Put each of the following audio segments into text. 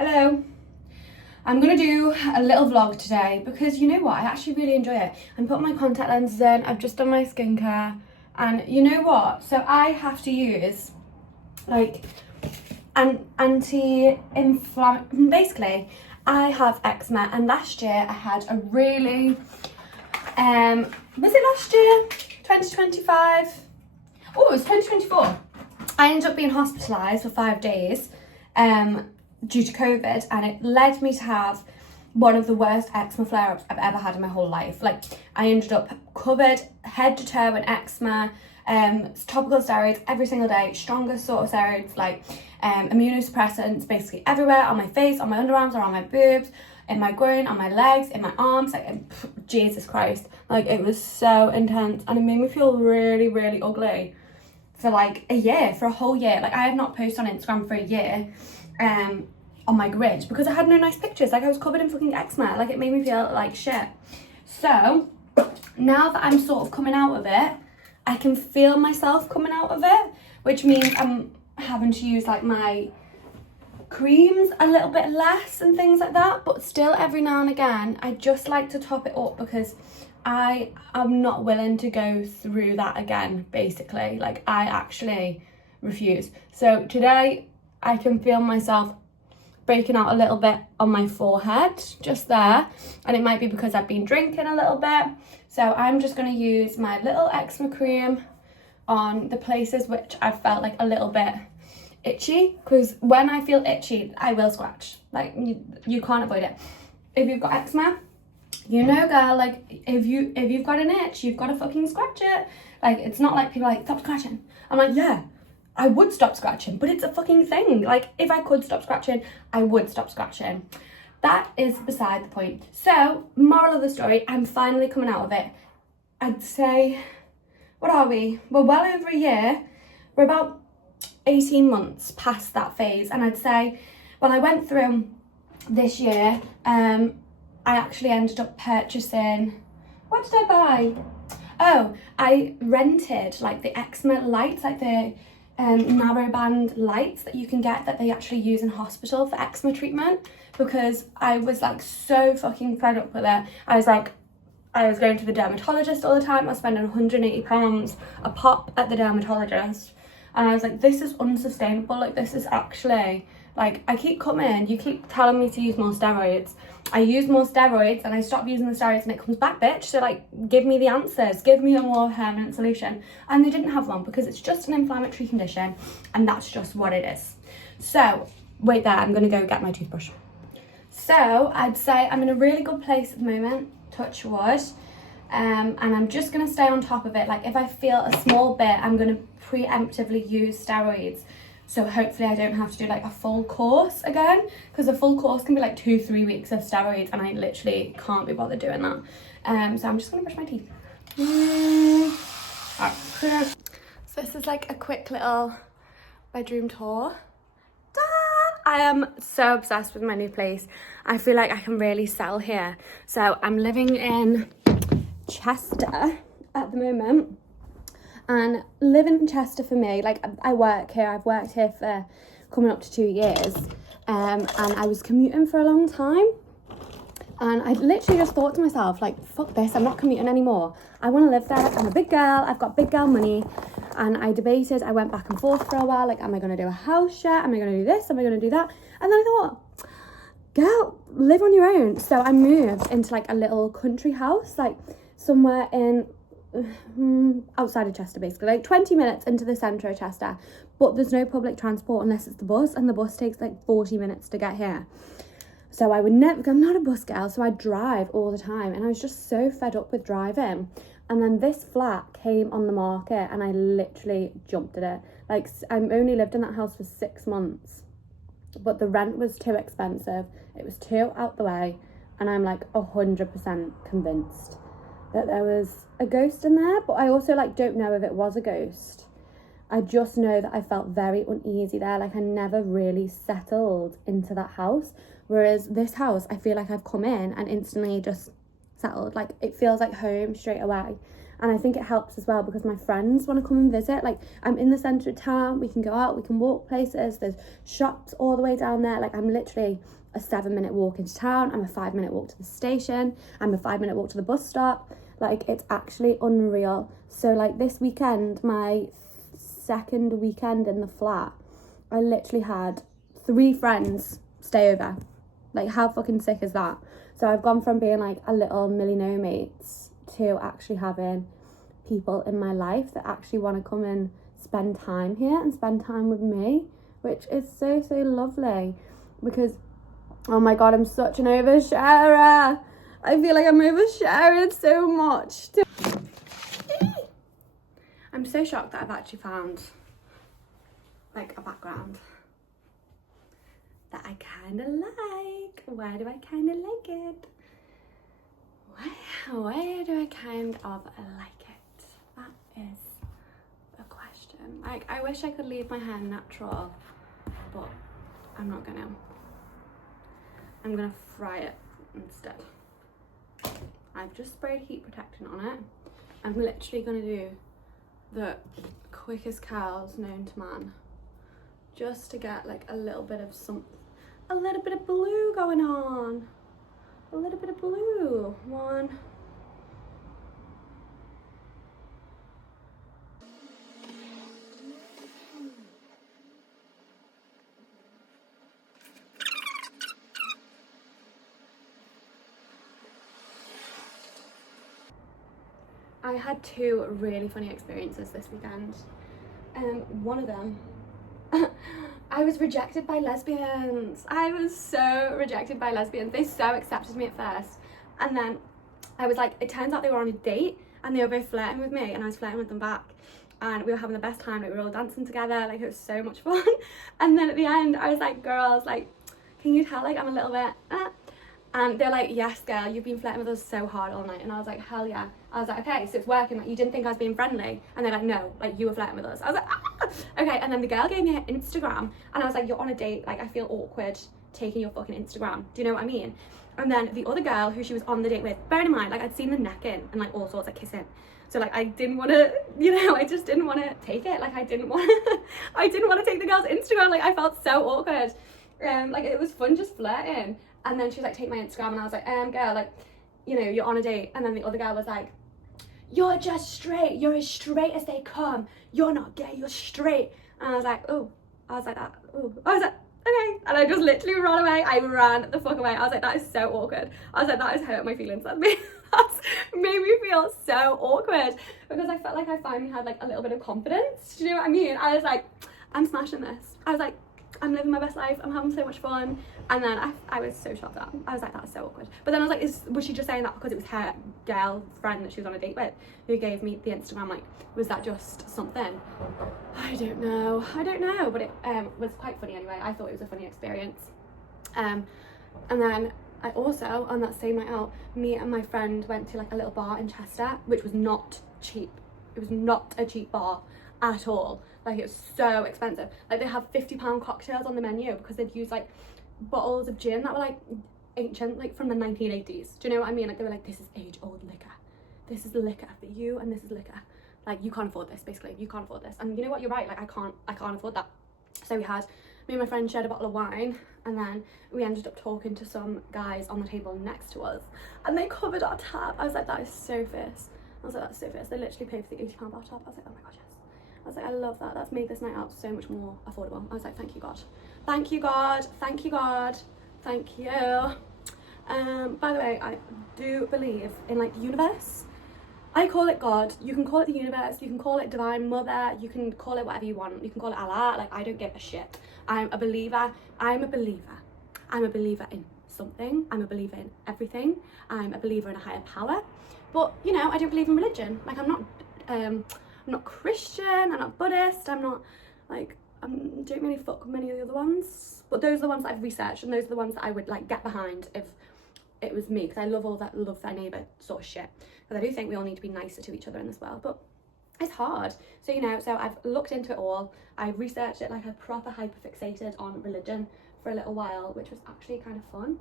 Hello. I'm gonna do a little vlog today because you know what, I actually really enjoy it. I'm putting my contact lenses in, I've just done my skincare, and you know what, so I have to use like an anti-inflammatory, basically I have eczema, and last year I had a really was it last year, 2025? Oh, it was 2024. I ended up being hospitalised for 5 days due to COVID, and it led me to have one of the worst eczema flare-ups I've ever had in my whole life. Like, I ended up covered head to toe in eczema, topical steroids every single day, strongest sort of steroids, like immunosuppressants basically everywhere, on my face, on my underarms, around my boobs, in my groin, on my legs, in my arms, like Jesus Christ, like it was so intense, and it made me feel really, really ugly for like a year, for a whole year. Like, I have not posted on Instagram for a year on my grid because I had no nice pictures. Like, I was covered in fucking eczema. Like, it made me feel like shit. So now that I'm sort of coming out of it, I can feel myself coming out of it, which means I'm having to use like my creams a little bit less and things like that, but still every now and again I just like to top it up because I am not willing to go through that again, basically. Like, I actually refuse. So today I can feel myself breaking out a little bit on my forehead, just there, and it might be because I've been drinking a little bit. So I'm just going to use my little eczema cream on the places which I felt like a little bit itchy, because when I feel itchy I will scratch. Like, you can't avoid it. If you've got eczema, you know, girl, like if you've got an itch, you've got to fucking scratch it. Like, it's not like people are like, stop scratching. I'm like, yeah, I would stop scratching, but it's a fucking thing. Like, if I could stop scratching, I would stop scratching. That is beside the point. So, moral of the story, I'm finally coming out of it. I'd say, what are we? We're well over a year. We're about 18 months past that phase. And I'd say, well, I went through this year, I actually ended up purchasing, what did I buy? Oh, I rented like the eczema lights, like the narrowband lights that you can get, that they actually use in hospital for eczema treatment, because I was like so fucking fed up with it. I was going to the dermatologist all the time. I was spending £180 a pop at the dermatologist, and I was like, this is unsustainable. Like, this is actually, like, I keep coming, you keep telling me to use more steroids. I use more steroids and I stop using the steroids and it comes back, bitch. So like, give me the answers, give me a more permanent solution. And they didn't have one because it's just an inflammatory condition, and that's just what it is. So wait there, I'm gonna go get my toothbrush. So I'd say I'm in a really good place at the moment, touch wood, and I'm just gonna stay on top of it. Like, if I feel a small bit, I'm gonna preemptively use steroids. So hopefully I don't have to do like a full course again, because a full course can be like 2-3 weeks of steroids, and I literally can't be bothered doing that. So I'm just gonna brush my teeth. Right. So this is like a quick little bedroom tour. I am so obsessed with my new place. I feel like I can really settle here. So I'm living in Chester at the moment. And living in Chester for me, like, I work here. I've worked here for coming up to 2 years. And I was commuting for a long time. And I literally just thought to myself, like, fuck this, I'm not commuting anymore. I want to live there. Like, I'm a big girl. I've got big girl money. And I debated, I went back and forth for a while. Like, am I going to do a house share? Am I going to do this? Am I going to do that? And then I thought, girl, live on your own. So I moved into like a little country house, like somewhere in outside of Chester, basically, like 20 minutes into the centre of Chester, but there's no public transport unless it's the bus, and the bus takes like 40 minutes to get here. So I'm not a bus girl, so I drive all the time, and I was just so fed up with driving. And then this flat came on the market, and I literally jumped at it. Like, I only lived in that house for 6 months, but the rent was too expensive, it was too out the way, and I'm like 100% convinced that there was a ghost in there. But I also like don't know if it was a ghost. I just know that I felt very uneasy there. Like, I never really settled into that house, whereas this house, I feel like I've come in and instantly just settled. Like, it feels like home straight away. And I think it helps as well because my friends want to come and visit. Like, I'm in the centre of town, we can go out, we can walk places, there's shops all the way down there. Like, I'm literally a 7-minute walk into town, I'm a 5-minute walk to the station, I'm a 5-minute walk to the bus stop. Like, it's actually unreal. So like this weekend, my second weekend in the flat, I literally had 3 friends stay over. Like, how fucking sick is that? So I've gone from being like a little Millie No mates to actually having people in my life that actually want to come and spend time here and spend time with me, which is so, so lovely. Because, oh my God, I'm such an oversharer. I feel like I'm oversharing so much. I'm so shocked that I've actually found like a background that I kind of like. Where do I kind of like it? Where do I kind of like it? That is the question. Like, I wish I could leave my hair natural, but I'm not gonna. I'm gonna fry it instead. I've just sprayed heat protectant on it. I'm literally gonna do the quickest curls known to man, just to get like a little bit of blue going on. A little bit of blue. One. I had 2 really funny experiences this weekend. One of them, I was rejected by lesbians. I was so rejected by lesbians. They so accepted me at first, and then I was like, it turns out they were on a date and they were both flirting with me and I was flirting with them back, and we were having the best time. Like, we were all dancing together, like, it was so much fun. And then at the end I was like, girls, like, can you tell like I'm a little bit and they're like, yes girl, you've been flirting with us so hard all night. And I was like, hell yeah. I was like, okay, so it's working. Like, you didn't think I was being friendly? And they're like, no, like, you were flirting with us. I was like, ah! Okay. And then the girl gave me her Instagram and I was like, you're on a date, like, I feel awkward taking your fucking Instagram, do you know what I mean? And then the other girl who she was on the date with, bearing in mind, like, I'd seen the necking and like all sorts of kissing, so like I didn't want to, you know, I just didn't want to take it. Like, I didn't want to take the girl's Instagram. Like, I felt so awkward. Like, it was fun just flirting. And then she was like, take my Instagram, and I was like, girl, like, you know, you're on a date. And then the other girl was like, you're just straight, you're as straight as they come, you're not gay, you're straight. And I was like, oh, I was like that, oh, I was like, okay. And I just literally ran away. I ran the fuck away. I was like, that is so awkward. I was like, that has hurt my feelings. That's made me feel so awkward, because I felt like I finally had like a little bit of confidence. Do you know what I mean? I was like, I'm smashing this. I was like, I'm living my best life, I'm having so much fun. And then I was so shocked at that. I was like, that's so awkward. But then I was like, was she just saying that because it was her girlfriend that she was on a date with who gave me the Instagram? Like, was that just something? I don't know, but it was quite funny anyway. I thought it was a funny experience. And then I also, on that same night out, me and my friend went to like a little bar in Chester, which was not cheap. It was not a cheap bar at all. Like, it was so expensive. Like, they have £50 cocktails on the menu because they'd use like bottles of gin that were like ancient, like from the 1980s. Do you know what I mean? Like, they were like, this is age-old liquor. This is liquor for you, and this is liquor. Like, you can't afford this, basically. You can't afford this. And you know what? You're right. Like, I can't afford that. So me and my friend shared a bottle of wine, and then we ended up talking to some guys on the table next to us, and they covered our tab. I was like, that is so fierce. I was like, that's so fierce. They literally paid for the £80 bar tab. I was like, oh my god, yes. I was like, I love that. That's made this night out so much more affordable. I was like, thank you, God. Thank you, God. Thank you, God. Thank you. By the way, I do believe in like the universe. I call it God. You can call it the universe. You can call it Divine Mother. You can call it whatever you want. You can call it Allah. Like, I don't give a shit. I'm a believer. I'm a believer. I'm a believer in something. I'm a believer in everything. I'm a believer in a higher power. But, you know, I don't believe in religion. Like, I'm not Christian, I'm not Buddhist, I'm not, like, I don't really fuck with many of the other ones, but those are the ones that I've researched, and those are the ones that I would like get behind if it was me, because I love all that love thy neighbour sort of shit, because I do think we all need to be nicer to each other in this world, but it's hard. So, you know, so I've looked into it all, I researched it, like, I proper hyperfixated on religion for a little while, which was actually kind of fun.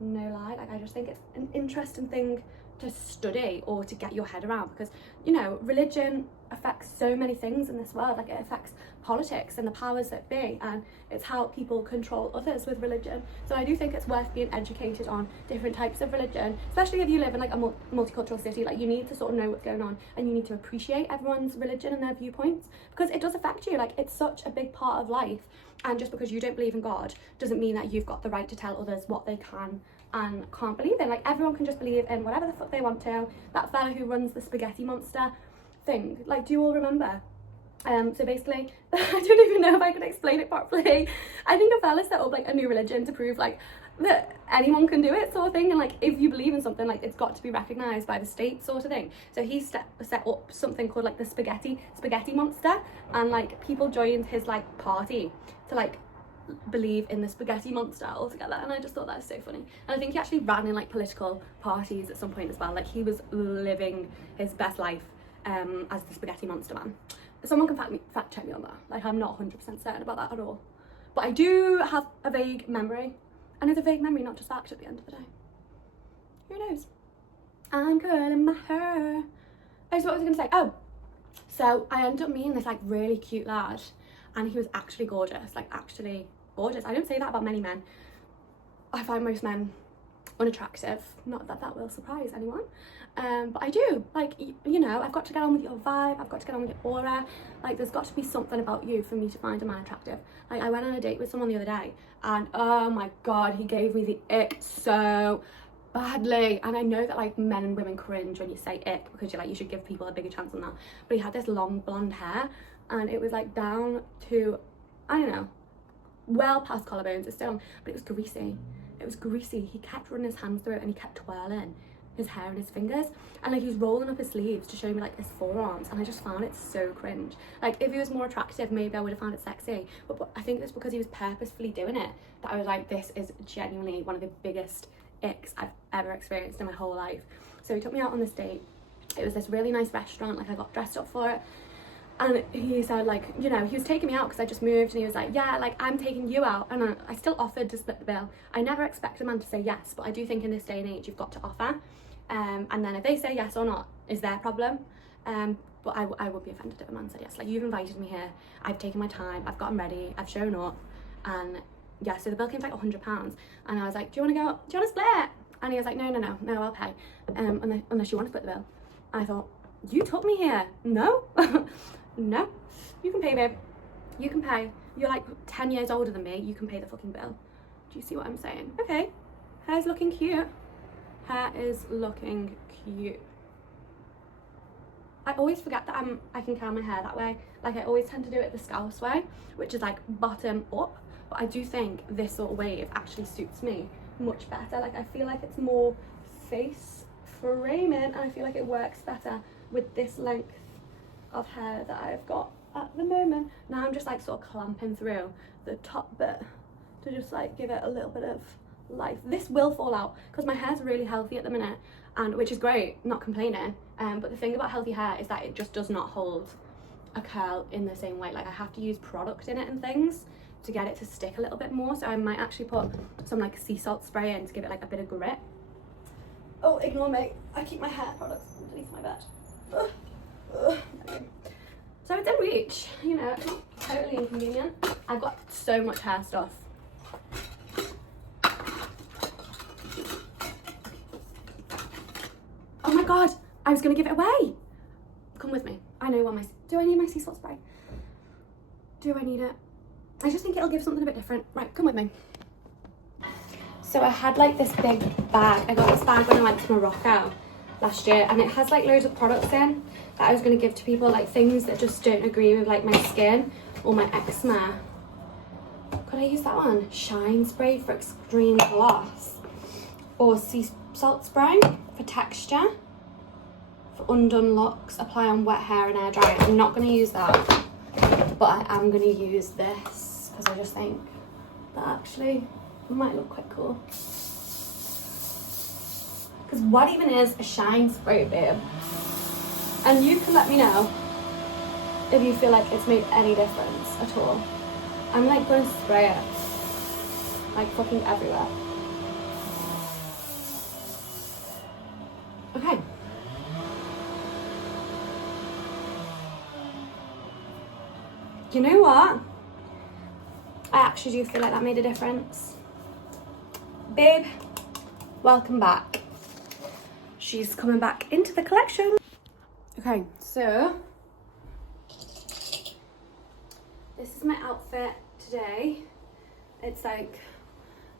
no lie. Like, I just think it's an interesting thing to study or to get your head around, because, you know, religion affects so many things in this world. Like, it affects politics and the powers that be, and it's how people control others with religion. So I do think it's worth being educated on different types of religion, especially if you live in like a multicultural city. Like, you need to sort of know what's going on, and you need to appreciate everyone's religion and their viewpoints, because it does affect you. Like, it's such a big part of life, and just because you don't believe in God doesn't mean that you've got the right to tell others what they can and can't believe in. Like, everyone can just believe in whatever the fuck they want to. That fella who runs the spaghetti monster thing, like, do you all remember? So basically, I don't even know if I can explain it properly. I think a fella set up like a new religion to prove like that anyone can do it, sort of thing, and like if you believe in something, like it's got to be recognised by the state, sort of thing. So he set up something called like the spaghetti monster, and like people joined his like party to like believe in the spaghetti monster altogether, and I just thought that was so funny. And I think he actually ran in like political parties at some point as well. Like, he was living his best life as the spaghetti monster man. Someone can fact check me on that. Like, I'm not 100% certain about that at all, but I do have a vague memory, and it's a vague memory, not just fact at the end of the day. Who knows? I'm curling my hair. Oh, so what was I gonna say? Oh, so I ended up meeting this like really cute lad, and he was actually gorgeous, like actually gorgeous. I don't say that about many men. I find most men unattractive, not that that will surprise anyone, but I do. Like, you know, I've got to get on with your vibe, I've got to get on with your aura. Like, there's got to be something about you for me to find a man attractive. Like, I went on a date with someone the other day, and oh my god, he gave me the ick so badly. And I know that like men and women cringe when you say ick, because you're like, you should give people a bigger chance than that. But he had this long blonde hair, and it was like down to, I don't know, well past collarbones. It's still, but it was greasy. It was greasy. He kept running his hands through it, and he kept twirling his hair and his fingers, and like he was rolling up his sleeves to show me like his forearms, and I just found it so cringe. Like, if he was more attractive, maybe I would have found it sexy, but I think it's because he was purposefully doing it that I was like, this is genuinely one of the biggest icks I've ever experienced in my whole life. So he took me out on this date. It was this really nice restaurant. Like, I got dressed up for it, and he said, like, you know, he was taking me out because I just moved, and he was like, yeah, like, I'm taking you out. And I still offered to split the bill. I never expect a man to say yes, but I do think in this day and age you've got to offer, and then if they say yes or not is their problem. But I would be offended if a man said yes. Like, you've invited me here, I've taken my time, I've gotten ready, I've shown up, and yeah, so the bill came to like £100, and I was like, do you want to split? And he was like, no, I'll pay, unless you want to split the bill. And I thought, you took me here. No. No, you can pay, babe. You can pay. You're like 10 years older than me. You can pay the fucking bill. Do you see what I'm saying? Okay. Hair's looking cute. Hair is looking cute. I always forget that I can curl my hair that way. Like, I always tend to do it the Scouse way, which is like bottom up. But I do think this sort of wave actually suits me much better. Like, I feel like it's more face framing, and I feel like it works better with this length of hair that I've got at the moment. Now I'm just like sort of clamping through the top bit to just like give it a little bit of life. This will fall out because my hair's really healthy at the minute, and which is great, not complaining, but the thing about healthy hair is that it just does not hold a curl in the same way. Like, I have to use product in it and things to get it to stick a little bit more, so I might actually put some like sea salt spray in to give it like a bit of grit. Oh, ignore me, I keep my hair products underneath my bed. So it's in reach, you know, it's not totally inconvenient. I've got so much hair stuff. Oh my god, I was gonna give it away. Come with me. I know what do I need my sea salt spray? Do I need it? I just think it'll give something a bit different. Right, come with me. So I had like this big bag. I got this bag when I went to Morocco last year, and it has like loads of products in that I was going to give to people, like things that just don't agree with like my skin or my eczema. Could I use that one? Shine spray for extreme gloss, or sea salt spray for texture, for undone looks, apply on wet hair and air dry. I'm not going to use that, but I am going to use this because I just think that actually might look quite cool. Because what even is a shine spray, babe? And you can let me know if you feel like it's made any difference at all. I'm like going to spray it like fucking everywhere. you know what? I actually do feel like that made a difference. Babe, welcome back. She's coming back into the collection. Okay, so this is my outfit today. It's like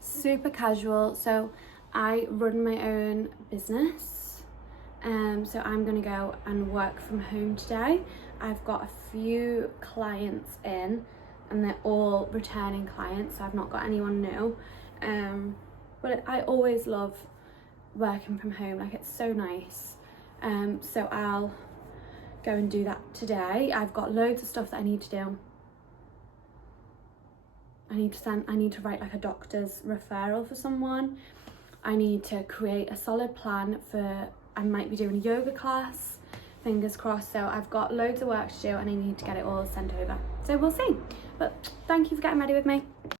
super casual. So I run my own business. So I'm gonna go and work from home today. I've got a few clients in and they're all returning clients, so I've not got anyone new. But I always love working from home, like it's so nice. So I'll go and do that today. I've got loads of stuff that I need to do. I need to write like a doctor's referral for someone. I need to create a solid plan for, I might be doing a yoga class, fingers crossed. So I've got loads of work to do and I need to get it all sent over. So we'll see. But thank you for getting ready with me.